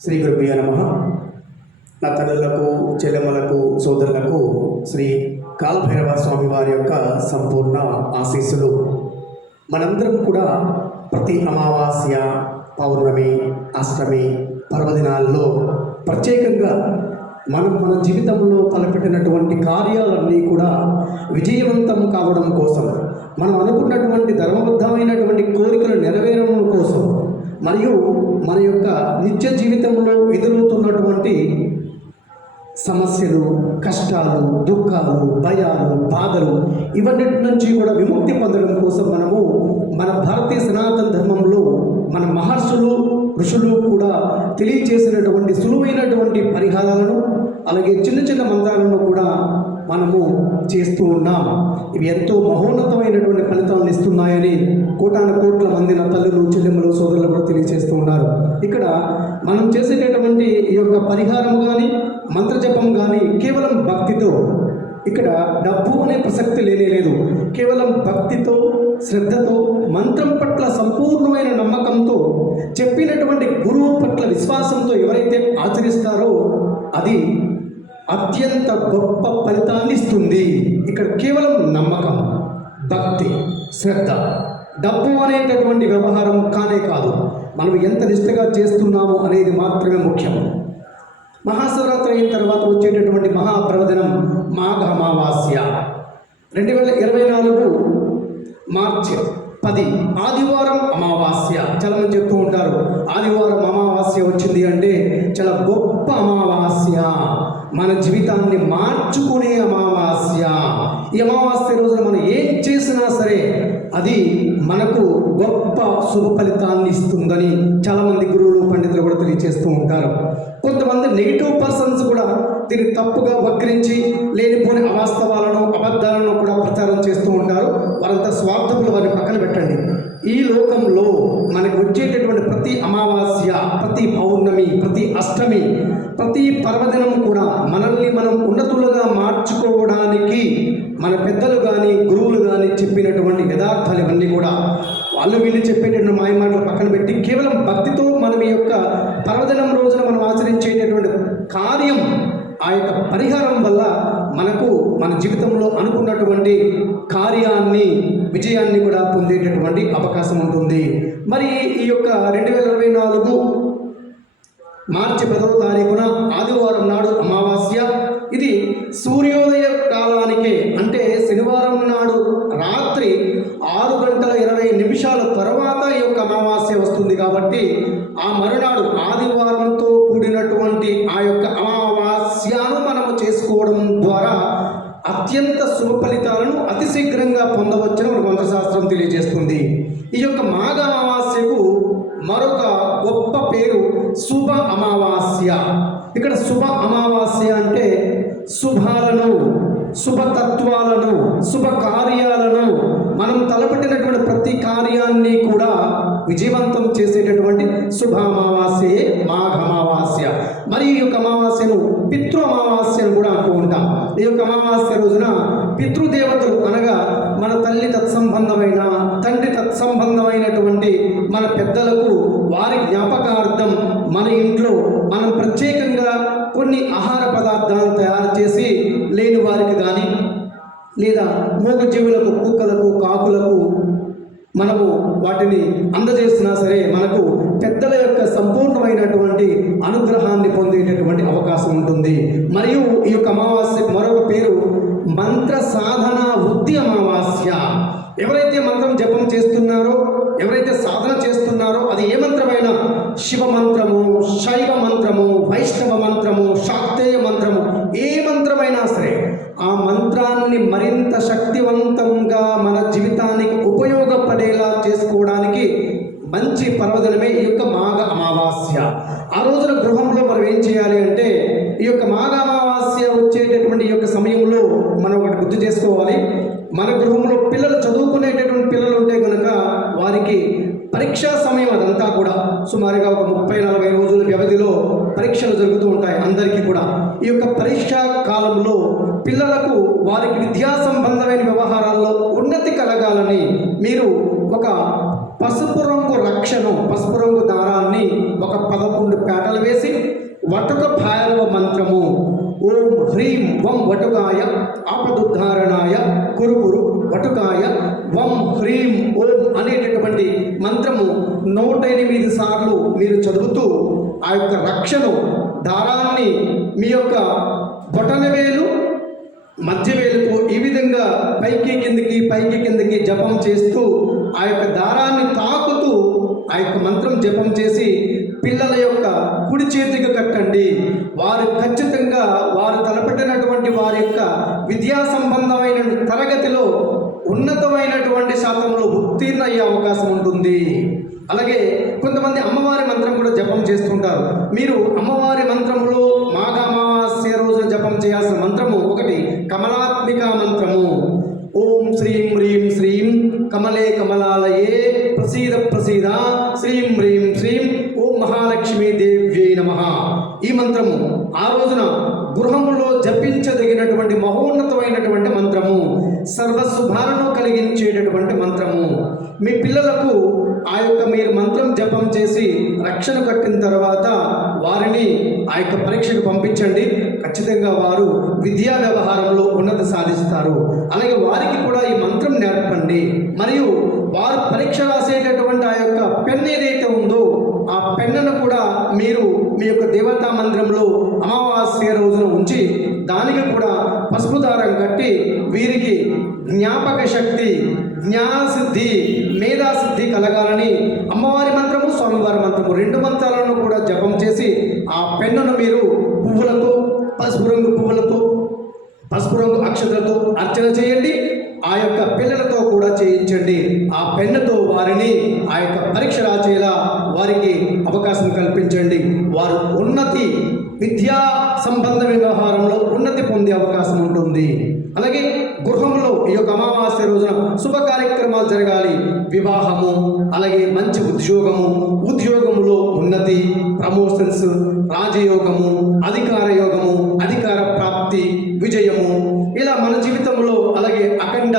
శ్రీ గురుభ్య నమ. నా తల్లులకు చెల్లెమ్మలకు సోదరులకు శ్రీ కాలభైరవ స్వామి వారి యొక్క సంపూర్ణ ఆశీస్సులు. మనందరం కూడా ప్రతి అమావాస్య పౌర్ణమి అష్టమి పర్వదినాల్లో ప్రత్యేకంగా మనం మన జీవితంలో తలపెట్టినటువంటి కార్యాలన్నీ కూడా విజయవంతం కావడం కోసం మనం అనుకున్నటువంటి ధర్మబద్ధమైనటువంటి కోరికలు నెరవేరడం కోసం మరియు మన యొక్క నిత్య జీవితంలో ఎదురవుతున్నటువంటి సమస్యలు కష్టాలు దుఃఖాలు భయాలు బాధలు ఇవన్నిటి నుంచి కూడా విముక్తి పొందడం కోసం మనము మన భారతీయ సనాతన ధర్మంలో మన మహర్షులు ఋషులు కూడా తెలియజేసినటువంటి సులువైనటువంటి పరిహారాలను అలాగే చిన్న చిన్న మంత్రాలను కూడా మనము చేస్తూ ఉన్నాం. ఇవి ఎంతో మహోన్నతమైనటువంటి ఫలితాలను ఇస్తున్నాయని కోటాను కోట్ల మంది నా తల్లులు చెల్లెమ్మలు సోదరులు కూడా తెలియజేస్తూ ఉన్నారు. ఇక్కడ మనం చేసేటటువంటి ఈ యొక్క పరిహారం కానీ మంత్రజపం కానీ కేవలం భక్తితో ఇక్కడ డబ్బు అనే ప్రసక్తి లేనే లేదు. కేవలం భక్తితో శ్రద్ధతో మంత్రం పట్ల సంపూర్ణమైన నమ్మకంతో చెప్పినటువంటి గురువు పట్ల విశ్వాసంతో ఎవరైతే ఆచరిస్తారో అది అత్యంత గొప్ప ఫలితాన్ని ఇస్తుంది. ఇక్కడ కేవలం నమ్మకం భక్తి శ్రద్ధ. డబ్బు అనేటటువంటి వ్యవహారం కానే కాదు. మనం ఎంత నిష్ఠగా చేస్తున్నాము అనేది మాత్రమే ముఖ్యం. మహాశివరాత్రి అయిన తర్వాత వచ్చేటటువంటి మహాప్రవచనం మాఘ అమావాస్య రెండు వేల ఇరవై నాలుగు మార్చి పది ఆదివారం అమావాస్య. చాలా మంది చెప్తూ ఉంటారు ఆదివారం అమావాస్య వచ్చింది అంటే చాలా గొప్ప అమావాస్య. మన జీవితాన్ని మార్చుకునే అమావాస్య. ఈ అమావాస్య రోజున మనం ఏం చేసినా సరే అది మనకు గొప్ప శుభ ఫలితాన్ని ఇస్తుందని చాలామంది గురువులు పండితులు కూడా తెలియజేస్తూ ఉంటారు. కొంతమంది నెగిటివ్ పర్సన్స్ కూడా దీన్ని తప్పుగా వక్రించి లేనిపోని అవాస్తవాలను అబద్ధాలను కూడా ప్రచారం చేస్తూ ఉంటారు. వారంతా స్వార్థములు వారిని పక్కన పెట్టండి. ఈ లోకంలో మనకు వచ్చేటటువంటి ప్రతి అమావాస్య ప్రతి పౌర్ణమి ప్రతి అష్టమి ప్రతి పర్వదినం కూడా మనల్ని మనం ఉన్నతులుగా మార్చుకోవడానికి మన పెద్దలు కానీ గురువులు కానీ చెప్పినటువంటి యథార్థాలు ఇవన్నీ కూడా వాళ్ళు వీళ్ళు చెప్పేటటువంటి మాయ మాటలు పక్కన పెట్టి కేవలం భక్తితో మనం ఈ యొక్క పర్వదినం రోజున మనం ఆచరించేటటువంటి కార్యం ఆ యొక్క పరిహారం వల్ల మనకు మన జీవితంలో అనుకున్నటువంటి కార్యాన్ని విజయాన్ని కూడా పొందేటటువంటి అవకాశం ఉంటుంది. మరి ఈ యొక్క రెండు వేల ఇరవై నాలుగు మార్చి పదవ తారీఖున ఆదివారం నాడు అమావాస్య. ఇది సూర్యోదయ కాలానికే అంటే శనివారం నాడు రాత్రి ఆరు గంటల ఇరవై నిమిషాల తర్వాత ఈ యొక్క అమావాస్య వస్తుంది కాబట్టి ఆ మరునాడు ఆదివారంతో కూడినటువంటి ఆ యొక్క అమావాస్యను మనము చేసుకోవడం ద్వారా అత్యంత శుభ ఫలితాలను అతి శీఘ్రంగా పొందవచ్చని మన మంత్రశాస్త్రం తెలియజేస్తుంది. ఈ యొక్క మాఘ అమావాస్యకు మరొక గొప్ప పేరు శుభ అమావాస్య. ఇక్కడ శుభ అమావాస్య అంటే శుభాలను శుభతత్వాలను శుభ కార్యాలను మనం తలపెట్టినటువంటి ప్రతి కార్యాన్ని కూడా విజయవంతం చేసేటటువంటి శుభ అమావాస్యే మాఘ అమావాస్య. మరి ఈ యొక్క అమావాస్యను పితృ అమావాస్యను కూడా అంటూ ఉంటాం. ఈ యొక్క అమావాస్య రోజున పితృదేవతలు అనగా మన తల్లి తత్సంబంధమైన తండ్రి తత్సంబంధమైనటువంటి మన పెద్దలకు వారి జ్ఞాపకార్థం మన ఇంట్లో మనం ప్రత్యేకంగా కొన్ని ఆహార పదార్థాలను తయారు చేసి లేని వారికి కానీ లేదా మూగజీవులకు కుక్కలకు కాకులకు మనము వాటిని అందజేసినా సరే మనకు పెద్దల యొక్క సంపూర్ణమైనటువంటి అనుగ్రహాన్ని పొందేటటువంటి అవకాశం ఉంటుంది. మరియు ఈ యొక్క అమావాస్య మరొక పేరు మంత్ర సాధన వృద్ధి అమావాస్య ఎవరైతే మంత్రం జపం చేస్తున్నారో ఎవరైతే సాధన చేస్తున్నారో అది ఏ మంత్రమైనా శివ మంత్రము శైవ మంత్రము వైష్ణవ మంత్రము శాక్తేయ మంత్రము ఏ మంత్రమైనా సరే ఆ మంత్రాన్ని మరింత శక్తివంతంగా మన జీవితానికి ఉపయోగపడేలా చేసుకోవడానికి మంచి పర్వదినమే ఈ యొక్క మాఘ అమావాస్య ఆ రోజున గృహంలో మనం ఏం చేయాలి అంటే ఈ యొక్క మాఘ అమావాస్య వచ్చేటటువంటి ఈ యొక్క సమయంలో మనం ఒకటి గుర్తు చేసుకోవాలి. మన గృహంలో పిల్లలు చదువుకునేటటువంటి పిల్లలు ఉంటే కనుక వారికి పరీక్షా సమయం అదంతా కూడా సుమారుగా ఒక ముప్పై నలభై రోజుల వ్యవధిలో పరీక్షలు జరుగుతూ ఉంటాయి అందరికీ కూడా. ఈ యొక్క పరీక్షా కాలంలో పిల్లలకు వారికి విద్యా సంబంధమైన వ్యవహారాల్లో ఉన్నతి కలగాలని మీరు ఒక పసుపు రంగు రక్షను పసుపు రంగు దారాన్ని ఒక పదకొండు పేటలు వేసి వటుక భైరవ మంత్రము. ఓం హ్రీం వం వటుకాయ ఆపదుద్ధారణాయ కురు కురు వటుకాయ వం హ్రీం ఓం అనేటటువంటి మంత్రము నూట ఎనిమిది సార్లు మీరు చదువుతూ ఆ యొక్క రక్షను దారాన్ని మీ యొక్క బొటనవేలు మధ్య వేలుతో ఈ విధంగా పైకి కిందకి పైకి కిందకి జపం చేస్తూ ఆ యొక్క దారాన్ని తాకుతూ ఆ యొక్క మంత్రం జపం చేసి పిల్లల యొక్క కుడి చేతికి కట్టండి. వారు ఖచ్చితంగా వారు తలపెట్టినటువంటి వారి యొక్క విద్యా సంబంధమైన తరగతిలో ఉన్నతమైనటువంటి శాతంలో ఉత్తీర్ణ అయ్యే అవకాశం ఉంటుంది. అలాగే కొంతమంది అమ్మవారి మంత్రం కూడా జపం చేస్తుంటారు. మీరు అమ్మవారి మంత్రంలో మాఘ అమావాస్య రోజున జపం చేయాల్సిన మంత్రము ఒకటి కమలాత్మిక మంత్రము. ఓం శ్రీం హ్రీం శ్రీం కమలే కమలాలయే ప్రసీద ప్రసీద. శ్రీం హ్రీం శ్రీం ఓం మహాలక్ష్మీ దేవ్యై నమ. ఈ మంత్రము ఆ రోజున గృహములో జపించదగినటువంటి మహోన్నతమైనటువంటి మంత్రము సర్వశుభాలను కలిగించేటటువంటి మంత్రము. మీ పిల్లలకు ఆ యొక్క మీరు మంత్రం జపం చేసి రక్షణ కట్టిన తర్వాత వారిని ఆ యొక్క పరీక్షకు పంపించండి. ఖచ్చితంగా వారు విద్యా వ్యవహారంలో ఉన్నత సాధిస్తారు. అలాగే వారికి కూడా ఈ మంత్రం నేర్పండి. మరియు వారు పరీక్ష రాసేటటువంటి ఆ యొక్క పెన్ ఏదైతే ఉందో ఆ పెన్నును కూడా మీరు మీ యొక్క దేవతా మందిరంలో అమావాస్య రోజున ఉంచి దానికి కూడా పసుపు దారం కట్టి వీరికి జ్ఞాపక శక్తి జ్ఞానసిద్ధి మేధాశుద్ధి కలగాలని అమ్మవారి మంత్రము స్వామివారి మంత్రము రెండు మంత్రాలను కూడా జపం చేసి ఆ పెన్నును మీరు పువ్వులతో పసుపు రంగు పువ్వులతో పసుపు రంగు అక్షతలతో అర్చన చేయండి. ఆ యొక్క పిల్లలతో కూడా చేయించండి. ఆ పెన్నుతో వారిని ఆ యొక్క పరీక్ష రాచేలా వారికి అవకాశం కల్పించండి. వారు ఉన్నతి విద్యా సంబంధ వ్యవహారంలో ఉన్నతి పొందే అవకాశం ఉంటుంది. అలాగే గృహంలో ఈ యొక్క అమావాస్య రోజున శుభకార్య వివాహము అలాగే మంచి ఉద్యోగము ఉద్యోగములో ఉన్నతి ప్రమోషన్స్ రాజయోగము అధికార యోగము అధికార ప్రాప్తి విజయము. ఇలా మన జీవితంలో అలాగే అఖండ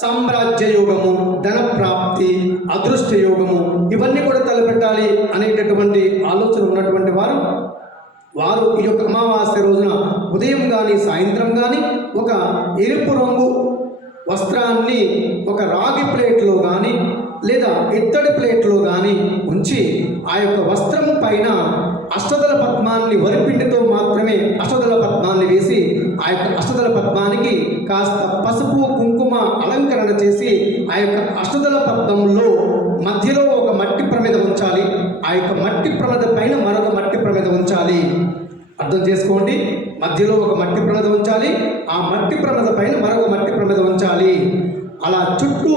సామ్రాజ్య యోగము ధన ప్రాప్తి అదృష్ట యోగము ఇవన్నీ కూడా తలపెట్టాలి అనేటటువంటి ఆలోచన ఉన్నటువంటి వారు వారు ఈ యొక్క అమావాస్య రోజున ఉదయం కానీ సాయంత్రం కానీ ఒక ఎరుపు రంగు వస్త్రాన్ని ఒక రాగి ప్లేట్లో కానీ లేదా ఇత్తడి ప్లేట్లో కానీ ఉంచి ఆ యొక్క వస్త్రం పైన అష్టదల పద్మాన్ని వరిపిండితో మాత్రమే అష్టదల పద్మాన్ని వేసి ఆ యొక్క అష్టదల పద్మానికి కాస్త పసుపు కుంకుమ అలంకరణ చేసి ఆ యొక్క అష్టదల పద్మంలో మధ్యలో ఒక మట్టి ప్రమిద ఉంచాలి. ఆ యొక్క మట్టి ప్రమిద పైన మరొక మట్టి ప్రమిద ఉంచాలి. అర్థం చేసుకోండి. మధ్యలో ఒక మట్టి ప్రమిద ఉంచాలి. ఆ మట్టి ప్రమిద పైన మరొక మట్టి ప్రమిద ఉంచాలి అలా చుట్టూ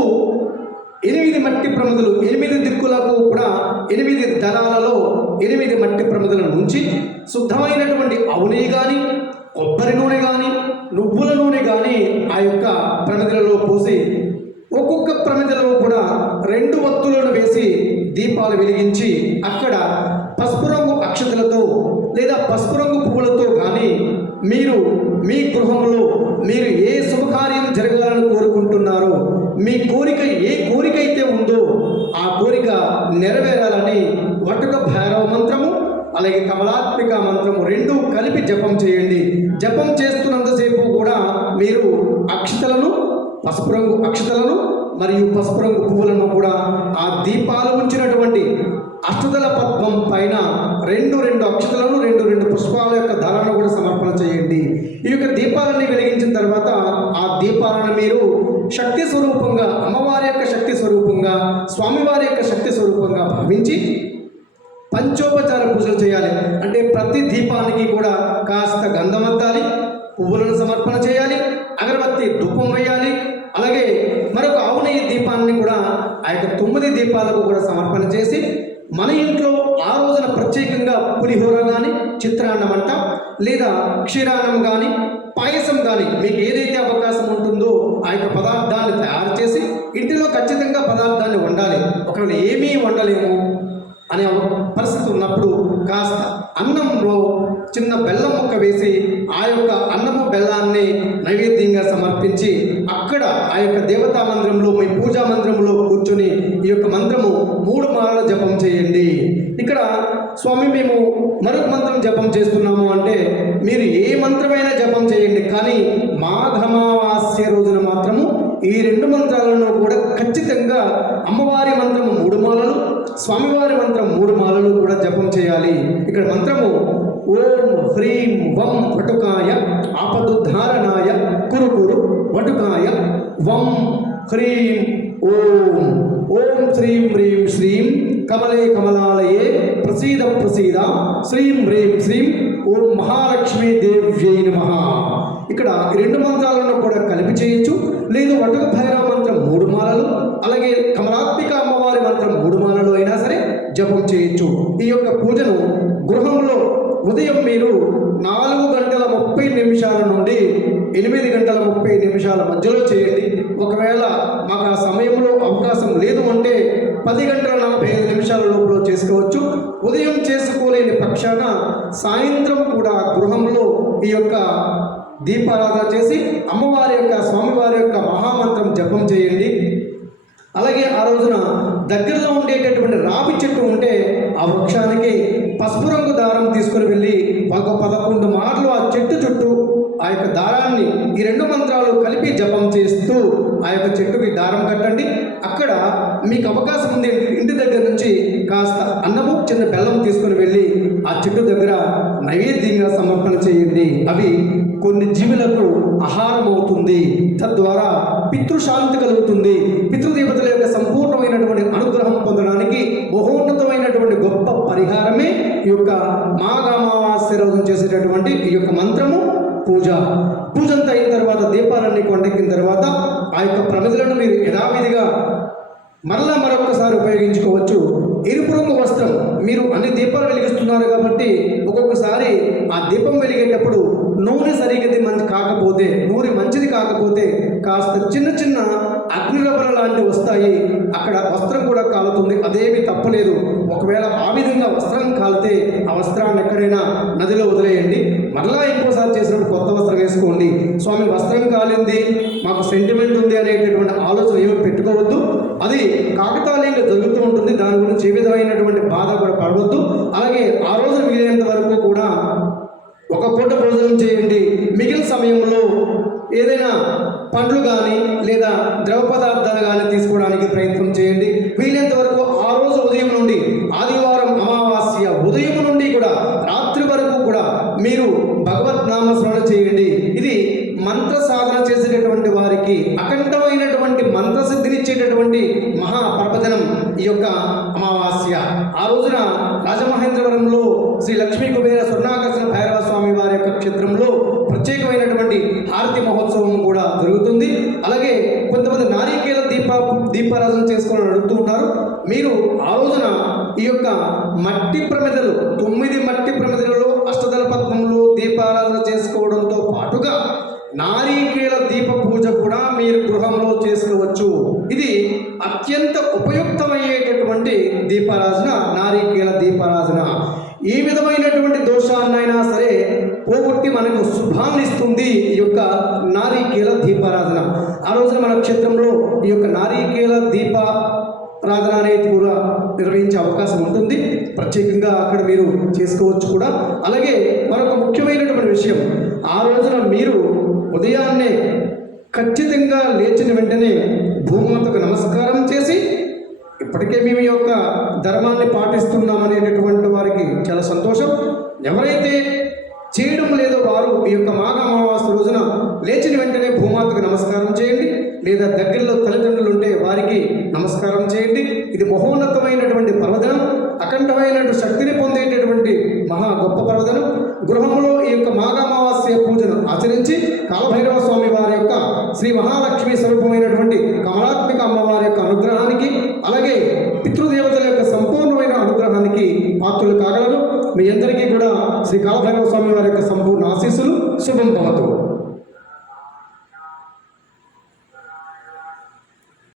ఎనిమిది మట్టి ప్రమిదలు ఎనిమిది దిక్కులకు కూడా ఎనిమిది దళాలలో ఎనిమిది మట్టి ప్రమిదలను నుంచి శుద్ధమైనటువంటి ఆవు కానీ కొబ్బరి నూనె కానీ నువ్వుల నూనె కానీ ఆ యొక్క ప్రమిదలలో పోసి ఒక్కొక్క ప్రమిదలో కూడా రెండు వత్తులను వేసి దీపాలు వెలిగించి అక్కడ పసుపు రంగు అక్షతలతో లేదా పసుపు రంగు పువ్వులతో కానీ మీరు మీ గృహంలో మీరు ఏ శుభకార్యం జరగాలని కోరుకుంటున్నారో మీ కోరిక ఏ కోరిక అయితే ఉందో ఆ కోరిక నెరవేరాలని వటుక భా అలాగే కమలాత్మిక మంత్రము రెండు కలిపి జపం చేయండి. జపం చేస్తున్నంతసేపు కూడా మీరు అక్షతలను పసుపు రంగు అక్షతలను మరియు పసుపు రంగు పువ్వులను కూడా ఆ దీపాలు ఉంచినటువంటి అష్టదల పద్మం పైన రెండు రెండు అక్షతలను రెండు రెండు పుష్పాల యొక్క ధరలను కూడా సమర్పణ చేయండి. ఈ యొక్క దీపాలని వెలిగించిన తర్వాత ఆ దీపాలను మీరు శక్తి స్వరూపంగా అమ్మవారి యొక్క శక్తి స్వరూపంగా స్వామివారి యొక్క శక్తి స్వరూపంగా భావించి పంచోపచార పూజలు చేయాలి. అంటే ప్రతి దీపానికి కూడా కాస్త గంధమద్దాలి పువ్వులను సమర్పణ చేయాలి అగరబత్తి ధూపం వేయాలి. అలాగే మరొక ఆవు దీపాన్ని కూడా ఆ యొక్క తొమ్మిది దీపాలకు కూడా సమర్పణ చేసి మన ఇంట్లో ఆ రోజున ప్రత్యేకంగా పులిహోర కానీ చిత్రాన్నం అంట లేదా క్షీరాన్నం కానీ పాయసం కానీ మీకు ఏదైతే అవకాశం ఉంటుందో ఆ యొక్క పదార్థాన్ని తయారు చేసి ఇంటిలో ఖచ్చితంగా పదార్థాన్ని వండాలి. ఒకవేళ ఏమీ వండలేము అనే ఒక పరిస్థితి ఉన్నప్పుడు కాస్త అన్నంలో చిన్న బెల్లం ముక్క వేసి ఆ యొక్క అన్నము బెల్లాన్ని నైవేద్యంగా సమర్పించి అక్కడ ఆ యొక్క దేవతా మందిరంలో మీ పూజా మందిరంలో కూర్చొని ఈ యొక్క మంత్రము మూడు మాలల జపం చేయండి. ఇక్కడ స్వామి మేము మరొక మంత్రం జపం చేస్తున్నాము అంటే మీరు ఏ మంత్రమైనా జపం చేయండి కానీ మాఘమావాస్య రోజున మాత్రము ఈ రెండు మంత్రాలను కూడా ఖచ్చితంగా అమ్మవారి మంత్రము మూడు మాలలు స్వామివారి మంత్రం మూడు మాలలు కూడా జపం చేయాలి. ఇక్కడ మంత్రము ఓం హ్రీం వం వటుకాయ ఆపదుద్ధారణాయ కురు కురు వటుకాయ వం హ్రీం ఓం. ఓం శ్రీం హ్రీం శ్రీం కమలే కమలాలయే ప్రసీద ప్రసీద. శ్రీం హ్రీం శ్రీం ఓం మహాలక్ష్మీ దేవ్యై నమ. ఇక్కడ రెండు మంత్రాలను కూడా కలిపి చేయొచ్చు. లేదు వటుక భైరవ మంత్రం మూడు మాలలు అలాగే కమలాత్మిక అమ్మ మంత్రం మూడు మాలలు అయినా సరే జపం చేయొచ్చు. ఈ యొక్క పూజను గృహంలో ఉదయం మీరు నాలుగు గంటల ముప్పై నిమిషాల నుండి ఎనిమిది గంటల ముప్పై నిమిషాల మధ్యలో చేయండి. ఒకవేళ మాకు ఆ సమయంలో అవకాశం లేదు అంటే పది గంటల నలభై ఐదు నిమిషాల లోపల చేసుకోవచ్చు. ఉదయం చేసుకోలేని పక్షాన సాయంత్రం కూడా గృహంలో ఈ యొక్క దీపారాధన చేసి అమ్మవారి యొక్క స్వామివారి యొక్క మహామంత్రం జపం చేయండి. అలాగే ఆ రోజున దగ్గరలో ఉండేటటువంటి రావి చెట్టు ఉంటే ఆ వృక్షానికి పసుపు రంగు దారం తీసుకుని వెళ్ళి ఒక పదకొండు మార్లు ఆ చెట్టు చుట్టూ ఆ యొక్క దారాన్ని ఈ రెండు మంత్రాలు కలిపి జపం చేస్తూ ఆ యొక్క చెట్టుకి దారం కట్టండి. అక్కడ మీకు అవకాశం ఉంది ఇంటి దగ్గర నుంచి కాస్త అన్నము చిన్న బెల్లం తీసుకుని వెళ్ళి ఆ చెట్టు దగ్గర నైవేద్యంగా సమర్పణ చేయండి. అవి కొన్ని జీవులకు ఆహారం అవుతుంది తద్వారా పితృశాంతి కలుగుతుంది. పితృదేవతల యొక్క సంపూర్ణమైనటువంటి అనుగ్రహం పొందడానికి మహోన్నతమైనటువంటి గొప్ప పరిహారమే ఈ యొక్క మాఘామావాస్య రోజున చేసేటటువంటి ఈ యొక్క మంత్రము పూజ. పూజంతా అయిన తర్వాత దీపాలన్నీ కొండెక్కిన తర్వాత ఆ యొక్క ప్రమిదలను మీరు యథావిధిగా మరలా మరొకసారి ఉపయోగించుకోవచ్చు. ఎరుపు రంగు వస్త్రం మీరు అన్ని దీపాలు వెలిగిస్తున్నారు కాబట్టి ఒక్కొక్కసారి ఆ దీపం వెలిగేటప్పుడు నూనె సరిగది మంచి కాకపోతే నూనె మంచిది కాకపోతే కాస్త చిన్న చిన్న అగ్నిరవర లాంటివి వస్తాయి. అక్కడ వస్త్రం కూడా కాలుతుంది. అదేమి తప్పలేదు. ఒకవేళ ఆ విధంగా వస్త్రం కాలితే ఆ వస్త్రాన్ని ఎక్కడైనా నదిలో వదిలేయండి. మరలా ఇంకోసారి చేసినప్పుడు కొత్త వస్త్రం వేసుకోండి. స్వామి వస్త్రం కాలింది. మాకు సెంటిమెంట్ ఉంది అనేటటువంటి ఆలోచన ఏమి పెట్టుకోవద్దు. అది కాకతాళీయంగా జరుగుతూ ఉంటుంది. దాని గురించి ఏ విధమైనటువంటి బాధ కూడా పడవద్దు. అలాగే ఆ రోజు వీలైనంత వరకు కూడా ఒక పూట భోజనం చేయండి. మిగిలిన సమయంలో ఏదైనా పండ్లు కానీ లేదా ద్రవ పదార్థాలు కానీ తీసుకోవడానికి ప్రయత్నం చేయండి. వీలైనంత వరకు ఆ రోజు ఉదయం నుండి ఆదివారం అమావాస్య ఉదయం నుండి కూడా రాత్రి వరకు కూడా మీరు భగవత్ నామస్మరణ చేయండి. ఇది మంత్ర సాధన చేసేటటువంటి వారికి అఖండమైన మంత్రసిద్ధినిచ్చేటటువంటి మహాపర్వదినం ఈ యొక్క అమావాస్య. ఆ రోజున రాజమహేంద్రవరంలో శ్రీ లక్ష్మీ కుబేర స్వర్ణాకర్షణ భైరవ స్వామి వారి యొక్క క్షేత్రంలో ప్రత్యేకమైనటువంటి హారతి మహోత్సవం కూడా జరుగుతుంది. అలాగే కొంతమంది నారీకేల దీప దీపారాధన చేసుకోవాలని అడుగుతూ ఉంటారు మీరు ఆ రోజున ఈ యొక్క మట్టి ప్రమిదలు తొమ్మిది మట్టి ప్రమిదలలో అష్టదల పద్మంలో దీపారాధన చేసుకోవడంతో పాటుగా నారీ దీప పూజ కూడా మీరు గృహంలో చేసుకోవచ్చు. ఇది అత్యంత ఉపయుక్తమయ్యేటటువంటి దీపారాధన నారికేల దీపారాధన. ఏ విధమైనటువంటి దోషాన్నైనా సరే పోగొట్టి మనకు శుభాన్ని ఇస్తుంది ఈ యొక్క నారికేల దీపారాధన. ఆ రోజున మన క్షేత్రంలో ఈ యొక్క నారికేల దీప ప్రార్థన అనేది కూడా నిర్వహించే అవకాశం ఉంటుంది. ప్రత్యేకంగా అక్కడ మీరు చేసుకోవచ్చు కూడా. అలాగే మరొక ముఖ్యమైనటువంటి విషయం ఆ రోజున మీరు ఉదయాన్నే ఖచ్చితంగా లేచిన వెంటనే భూమాతకు నమస్కారం చేసి ఇప్పటికే మేము ఈ యొక్క ధర్మాన్ని పాటిస్తున్నామనేటటువంటి వారికి చాలా సంతోషం. ఎవరైతే చేయడం లేదో వారు ఈ యొక్క మాఘ అమావాస్య రోజున లేచిన వెంటనే భూమాతకు నమస్కారం చేయండి. లేదా దగ్గరలో తల్లిదండ్రులు ఉంటే వారికి నమస్కారం చేయండి. ఇది మహోన్నతమైనటువంటి పర్వదినం. అఖండమైన శక్తిని పొందేటటువంటి మహా గొప్ప పర్వదనం. గృహంలో ఈ యొక్క మాఘామావాస్య పూజను ఆచరించి కాలభైరవ స్వామి వారి యొక్క శ్రీ మహాలక్ష్మి స్వరూపమైనటువంటి కమలాత్మిక అమ్మవారి యొక్క అనుగ్రహానికి అలాగే పితృదేవతల యొక్క సంపూర్ణమైన అనుగ్రహానికి పాత్రలు కాగలరు. మీ అందరికీ కూడా శ్రీ కాలభైరవ స్వామి వారి యొక్క సంపూర్ణ ఆశీస్సులు. శుభం భవతు.